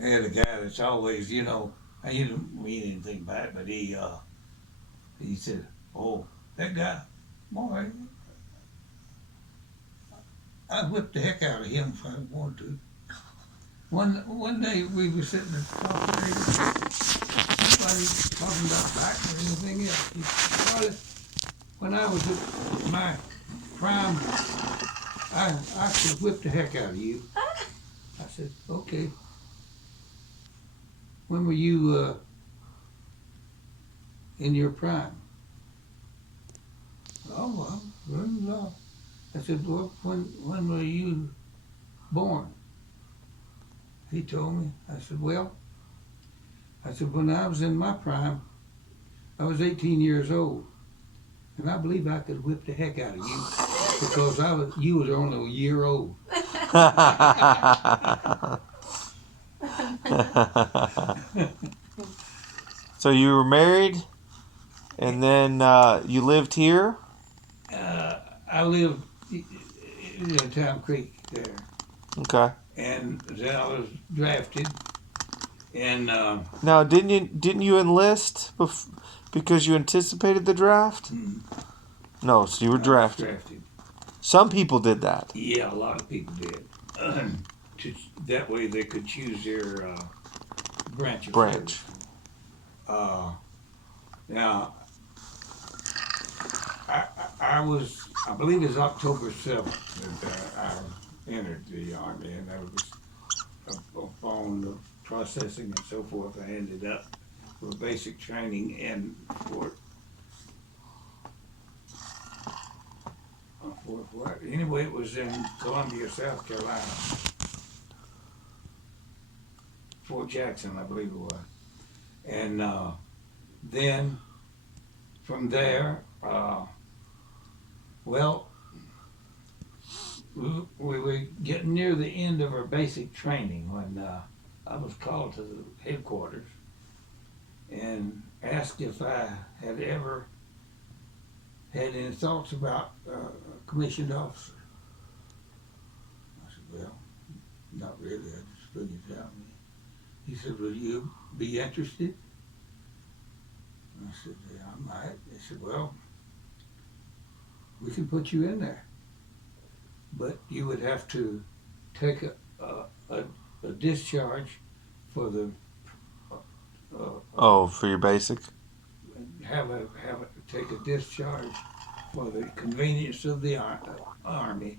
I had a guy that's always, I didn't mean anything by it, but he said, "Oh, that guy, boy, I'd whip the heck out of him if I wanted to." One day we were sitting at the coffee table, nobody talking about back or anything else. He said, "Charlie, when I was at my prime, I could whip the heck out of you." I said, "Okay. When were you in your prime?" "Oh, well, I said, "Well, when were you born?" He told me. I said, "Well," I said, "when I was in my prime, I was 18 years old, and I believe I could whip the heck out of you because you was only a year old." So you were married, and then you lived here? uh, I lived in Town Creek there, Okay. and then I was drafted, and Now, didn't you enlist because you anticipated the draft? No, so you were I was drafted. drafted. Some people did that. Yeah, a lot of people did. To, that way they could choose their branch of Branch. service. Uh, Now, I was, I believe it's October 7th that I entered the Army, and I was upon the processing and so forth, I ended up for basic training in Fort what? Anyway, it was in Columbia, South Carolina. Fort Jackson, I believe it was. And then from there, well, we were getting near the end of our basic training when I was called to the headquarters and asked if I had ever had any thoughts about a commissioned officer. I said, "Well, not really. I just figured it out." He said, "Will you be interested?" I said, "Yeah, I might." They said, "Well, we can put you in there, but you would have to take a discharge for the For your basic? have a take a discharge for the convenience of the army,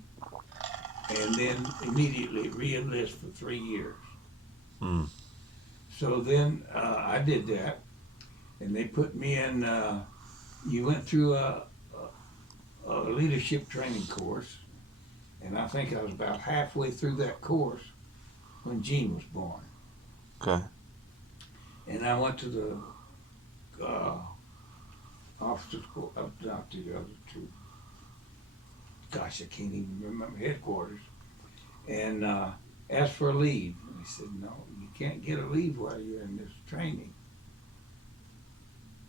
and then immediately re-enlist for 3 years." Hmm. So then I did that, and they put me in. You went through a leadership training course, and I think I was about halfway through that course when Jean was born. Okay. And I went to the officers, not the other two. Gosh, I can't even remember headquarters. And asked for a leave. And they said, "No, you can't get a leave while you're in this training.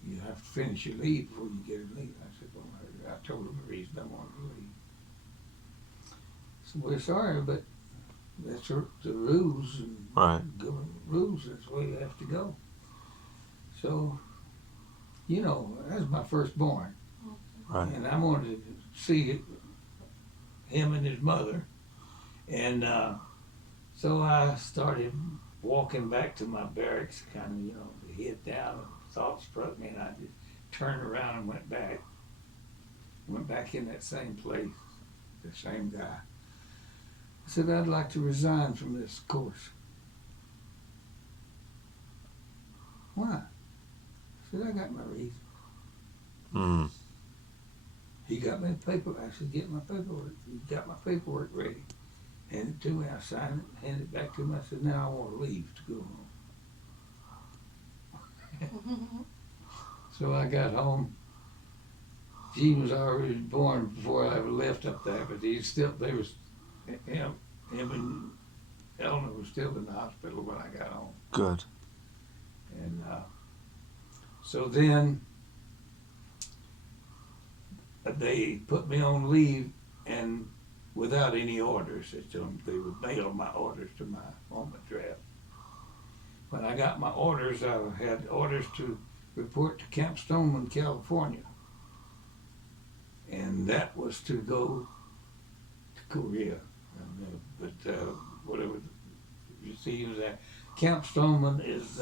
You have to finish your leave before you get a leave." I said, "Well, I told them the reason I wanted to leave." So we're sorry, but that's the rules and Right. government rules. That's the way you have to go. So, that's my firstborn, Right. and I wanted to see him and his mother, and so I started walking back to my barracks, kind of, the head down. And thought struck me, and I just turned around and went back. Went back in that same place, the same guy. I said, "I'd like to resign from this course." "Why?" I said, "I got my reason." Hmm. He got me paper. I said, "Get my paperwork." He got my paperwork ready. Handed it to me. I signed it, handed it back to him. I said, "Now I want to leave to go home." So I got home. Jean was already born before I ever left up there, but him and Eleanor was still in the hospital when I got home. Good. And so then they put me on leave, and without any orders. They would mail my orders to my home at draft. when I got my orders, I had orders to report to Camp Stoneman, California. And that was to go to Korea. But whatever, you see, it was at Camp Stoneman is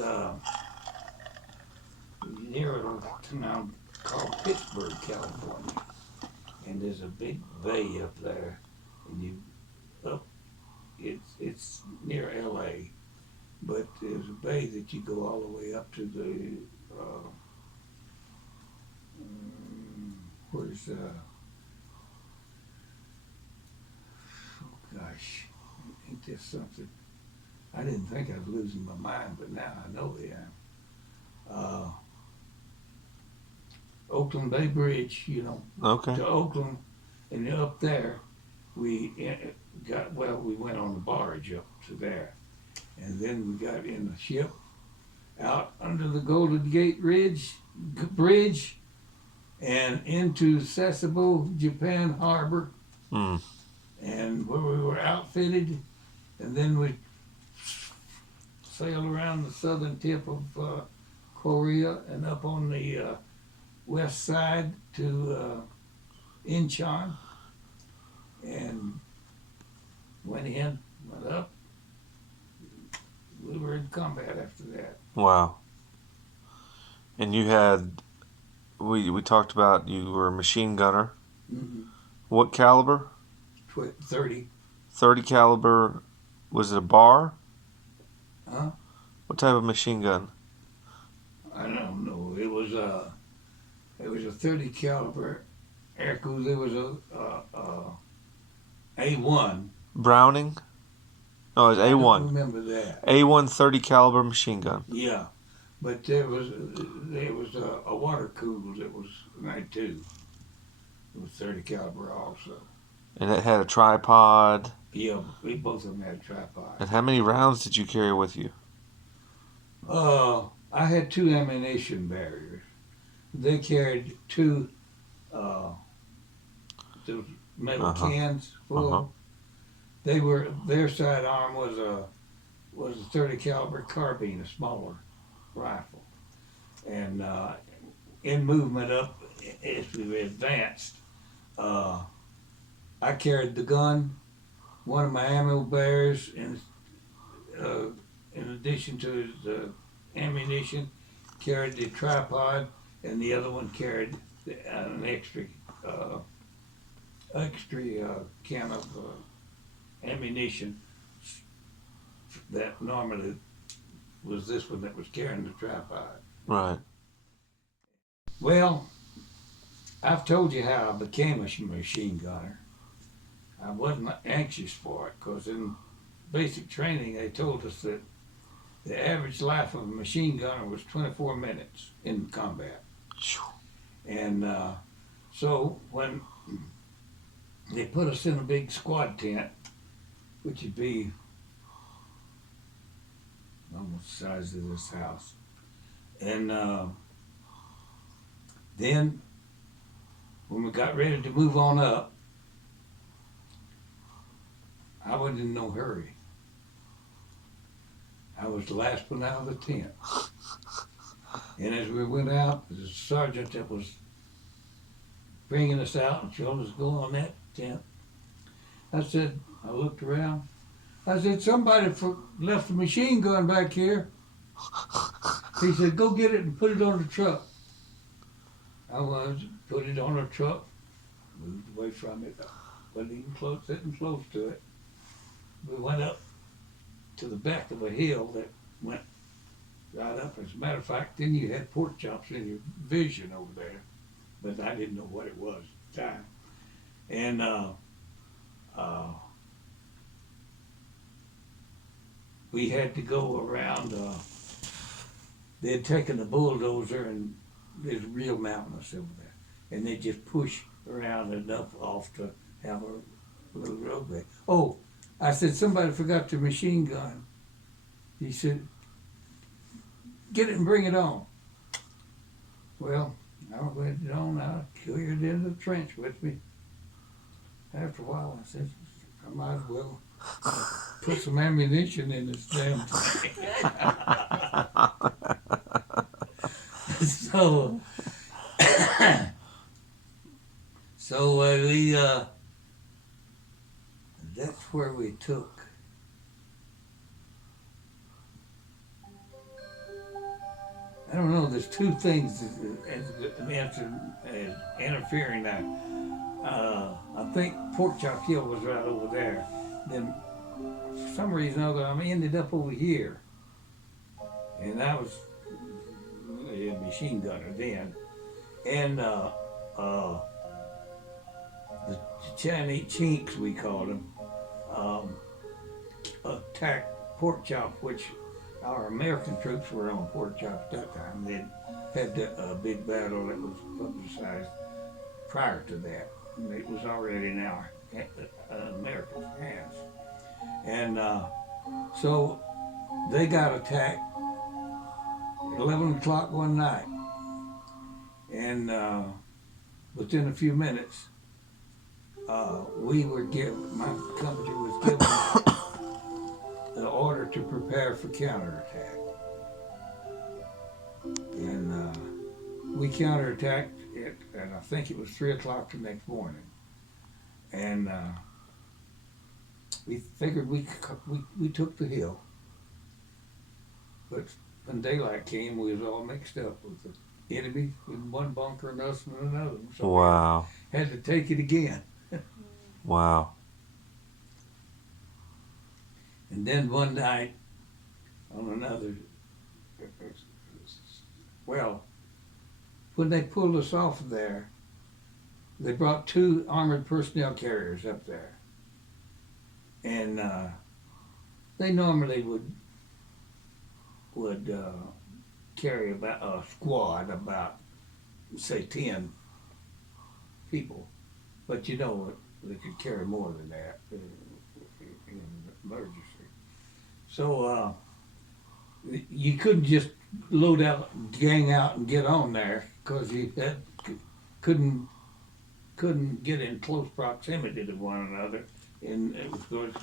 near a town called Pittsburgh, California. And there's a big bay up there, and it's near L.A. But there's a bay that you go all the way up to the where's oh gosh, ain't this something? I didn't think I was losing my mind, but now I know I am. Oakland Bay Bridge, Okay. to Oakland, and up there, we went on the barge up to there, and then we got in the ship out under the Golden Gate Bridge, and into Sasebo, Japan Harbor, and where we were outfitted, and then we sailed around the southern tip of Korea and up on the west side to Incheon, and went up. We were in combat after that. Wow. And you had, we talked about you were a machine gunner. Mm-hmm. What caliber? 30. 30 caliber. Was it a bar? Huh? What type of machine gun? I don't know. It was a 30 caliber air cruiser. It was a A1. Browning? No, it was I don't A1. remember that. A1 30 caliber machine gun. Yeah, but there was a water cooled that was 92. It was 30 caliber also. And it had a tripod. Yeah, we both of them had a tripod. And how many rounds did you carry with you? I had 2 ammunition barriers. They carried 2 those metal cans full. Their sidearm was a 30 caliber carbine, a smaller rifle. And in movement up as we advanced, I carried the gun, one of my ammo bearers, and in addition to his ammunition, carried the tripod, and the other one carried an extra can of ammunition that normally was this one that was carrying the tripod. Right. Well, I've told you how I became a machine gunner. I wasn't anxious for it because in basic training they told us that the average life of a machine gunner was 24 minutes in combat. And so when they put us in a big squad tent, which would be almost the size of this house, and then when we got ready to move on up, I wasn't in no hurry. I was the last one out of the tent. And as we went out, the sergeant that was bringing us out and told us to go on that tent, I looked around. I said, somebody left the machine gun back here. He said, go get it and put it on the truck. I put it on the truck, moved away from it, wasn't even sitting close to it. We went up to the back of a hill that went right up. As a matter of fact, then you had pork chops in your vision over there, but I didn't know what it was at the time. And we had to go around. They had taken the bulldozer, and there's real mountainous over there, and they just push around enough off to have a little roadway. Oh, I said, somebody forgot their machine gun. He said, get it and bring it on. Well, I went it on, I cleared into the trench with me. After a while, I said, I might as well put some ammunition in this damn thing. So, so we that's where we took. I don't know. There's two things as interfering now. I think Pork Chop Hill was right over there. Then, for some reason or other, I ended up over here, and I was a machine gunner then, and uh, the Chinese chinks we called them um, attacked Pork Chop, which our American troops were on Pork Chop at that time. They had a big battle that was publicized prior to that. It was already in our American hands. And so they got attacked at 11 o'clock one night. And within a few minutes, my company was given the order to prepare for counterattack. And we counterattacked it, and I think it was 3 o'clock the next morning. And we figured we took the hill. But when daylight came, we was all mixed up with the enemy in one bunker and us in another. So Wow. we had to take it again. Wow. And then one night on another, well, when they pulled us off of there, they brought 2 armored personnel carriers up there. And they normally would carry about a squad, about, say, 10 people. But you know, they could carry more than that in an emergency. So you couldn't just load out, gang out, and get on there because you couldn't get in close proximity to one another, and it was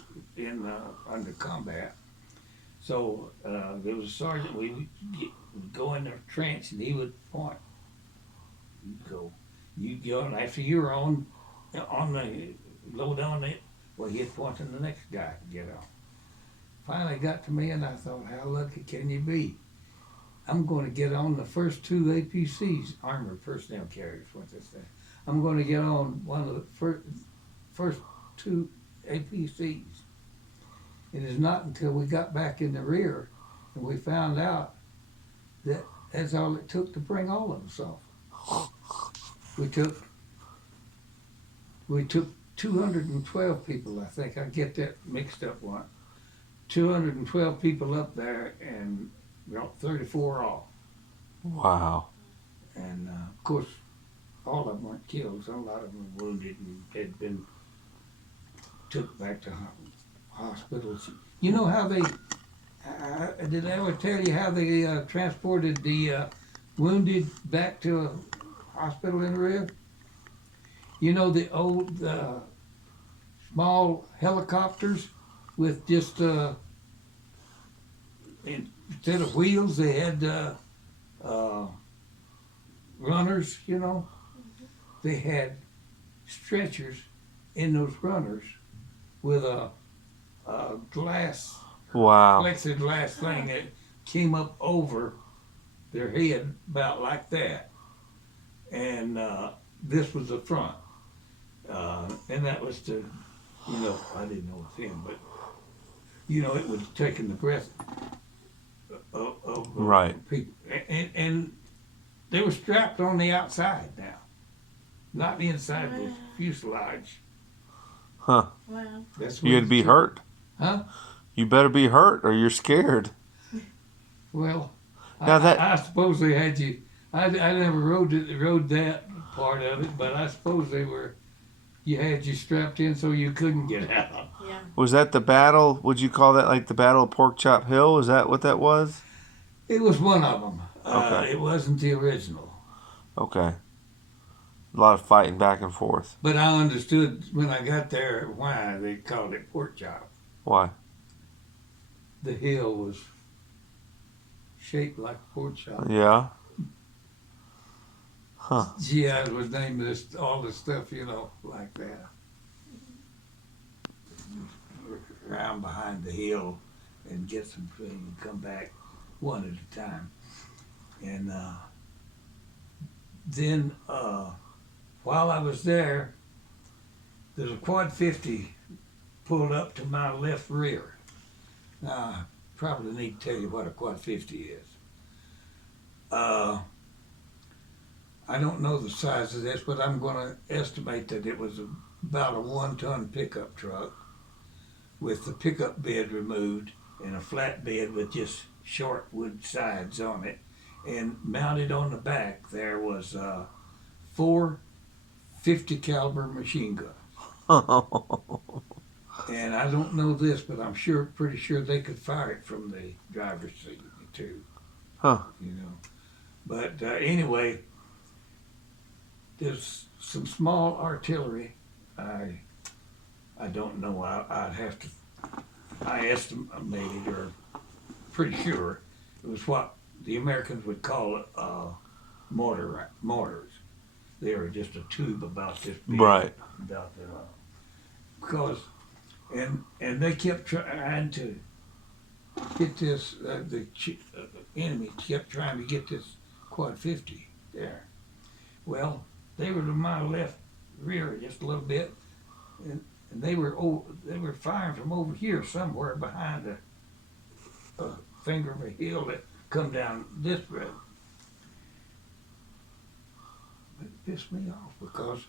under combat. So there was a sergeant. We would go in the trench, and he would point. You'd go, and after you were on the load on it, well, he'd point to the next guy to get on. Finally got to me, and I thought, how lucky can you be? I'm going to get on the first 2 APCs, armored personnel carriers, what they say. I'm going to get on one of the first 2 APCs. It is not until we got back in the rear and we found out that that's all it took to bring all of us off. We took 212 people, I think. I get that mixed up one. 212 people up there and brought 34 off. Wow. And of course, all of them weren't killed. So a lot of them were wounded and had been took back to hospitals. You know how they, did I ever tell you how they transported the wounded back to a hospital in the rear? You know the old small helicopters with just, instead of wheels, they had runners, you know. They had stretchers in those runners with a glass, Wow. plexiglass thing that came up over their head about like that. And this was the front. And that was to, you know, I didn't know it then, but, you know, it was taking the breath of Right. people. And they were strapped on the outside now, not inside the fuselage. Huh. Wow. That's You had to be hurt? Huh? You better be hurt or you're scared. Well, Now that- I suppose they had you. I never rode that part of it, but I suppose you had you strapped in so you couldn't get out. Yeah. Was that the battle? Would you call that like the Battle of Pork Chop Hill? Is that what that was? It was one of them. Okay. It wasn't the original. Okay. A lot of fighting back and forth. But I understood when I got there why they called it Pork Chop. Why? The hill was shaped like a pork chop. Yeah. Huh. GI was named this, all this stuff, like that. Around behind the hill and get some food and come back one at a time. And then while I was there's a quad 50 pulled up to my left rear. Now, I probably need to tell you what a quad 50 is. I don't know the size of this, but I'm going to estimate that it was about a 1-ton pickup truck with the pickup bed removed and a flat bed with just short wood sides on it. And mounted on the back there was 4 50 caliber machine guns. And I don't know this, but I'm pretty sure they could fire it from the driver's seat too. Huh. But anyway, there's some small artillery. I don't know. I'd have to. I estimated, or pretty sure, it was what the Americans would call mortars. They were just a tube about this big. Right. About that. Because, and they kept trying to get this. The enemy kept trying to get this quad 50 there. Well, they were to my left rear just a little bit, and they were firing from over here somewhere behind a finger of a hill that come down this road. It pissed me off because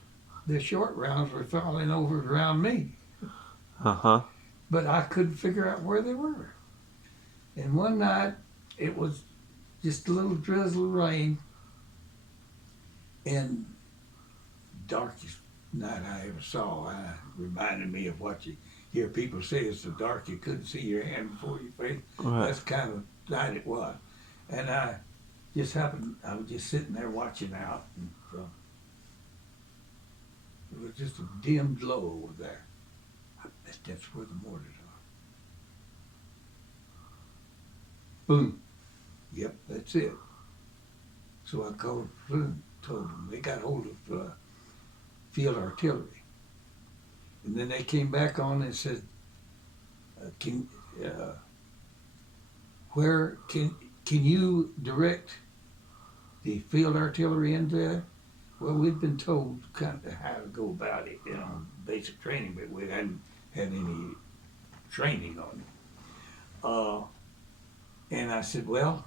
the short rounds were falling over around me. Uh-huh. But I couldn't figure out where they were. And one night, it was just a little drizzle of rain, and darkest night I ever saw. Reminded me of what you hear people say, it's so dark you couldn't see your hand before your face. Right. That's the kind of night it was. And I was just sitting there watching out, and it was just a dim glow over there. I bet that's where the mortars are. Boom. Yep, that's it. So I called Platoon, told them they got hold of field artillery. And then they came back on and said, can you direct the field artillery in there? Well, we'd been told kind of how to go about it, basic training, but we hadn't had any training on it. And I said, well,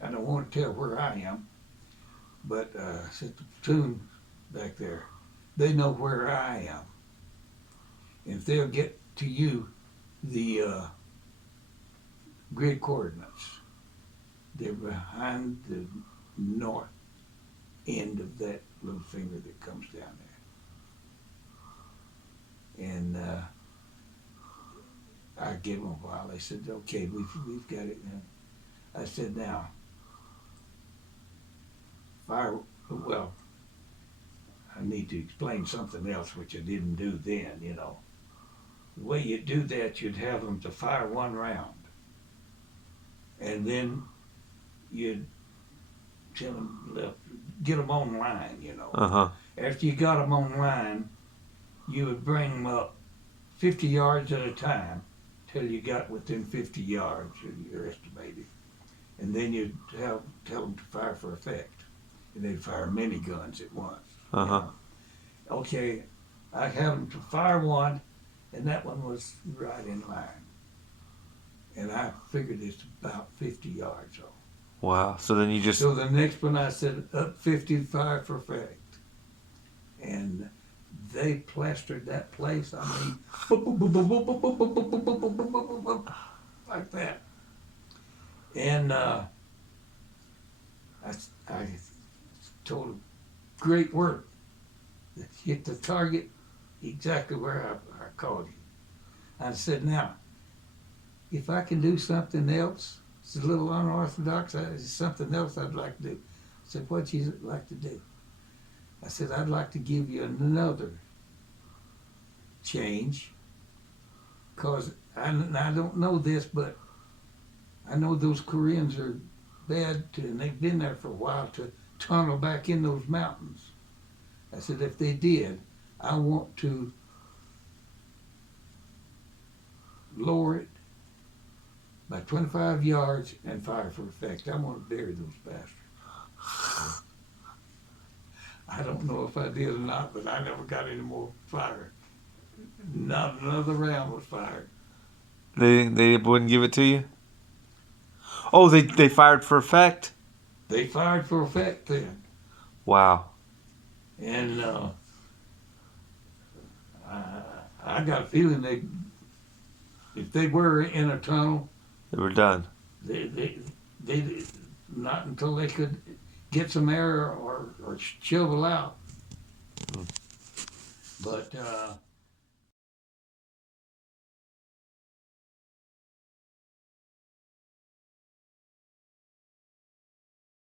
I don't want to tell where I am, but I said, the platoon back there, they know where I am. And if they'll get to you the grid coordinates, they're behind the north end of that little finger that comes down there. And I gave them a while. They said, okay, we've got it now. I said, now, I need to explain something else, which I didn't do then, The way you do that, you'd have them to fire one round. And then you'd tell them, get them on line, Uh-huh. After you got them on line, you would bring them up 50 yards at a time till you got within 50 yards, you're estimated. And then you'd tell them to fire for effect. And they'd fire many guns at once. Uh-huh. Okay, I had them to fire one, and that one was right in line. And I figured it's about 50 yards off. Wow. So then you just... So the next one I said, up 50, fire for effect. And they plastered that place, I mean, like that. And I told them, great work. Hit the target exactly where I called you. I said, now, if I can do something else, it's a little unorthodox, it's something else I'd like to do. I said, what'd you like to do? I said, I'd like to give you another change, because I don't know this, but I know those Koreans are bad, and they've been there for a while, to tunnel back in those mountains. I said, if they did, I want to lower it by 25 yards and fire for effect. I want to bury those bastards. I don't know if I did or not, but I never got any more fire. Not another round was fired. They wouldn't give it to you? Oh, they fired for effect? They fired for effect then. Wow. And I got a feeling if they were in a tunnel, They were done. they not until they could get some air or shovel out. But